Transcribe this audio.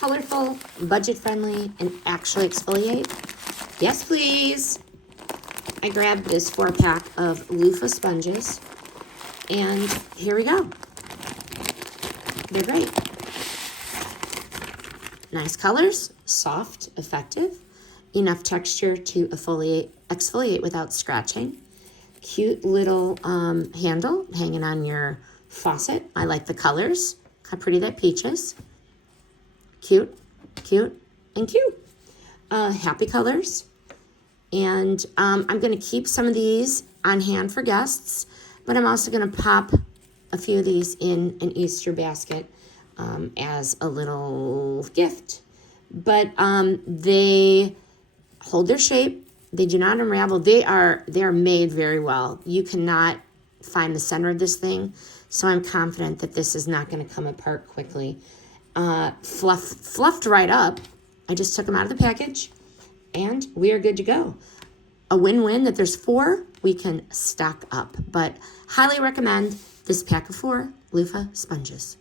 colorful, budget-friendly, and actually exfoliate? Yes, please. I grabbed this 4-pack of Loofah sponges, and here we go. They're great. Nice colors, soft, effective, enough texture to exfoliate without scratching. Cute little handle hanging on your faucet. I like the colors. How pretty that peach is. Cute, cute, and cute. Happy colors. And I'm going to keep some of these on hand for guests, but I'm also going to pop a few of these in an Easter basket as a little gift. But they hold their shape. They do not unravel. They are made very well. You cannot find the center of this thing, so I'm confident that this is not going to come apart quickly. Fluffed right up. I just took them out of the package, and we are good to go. A win-win that there's 4, we can stock up. But highly recommend this pack of 4 Loofah sponges.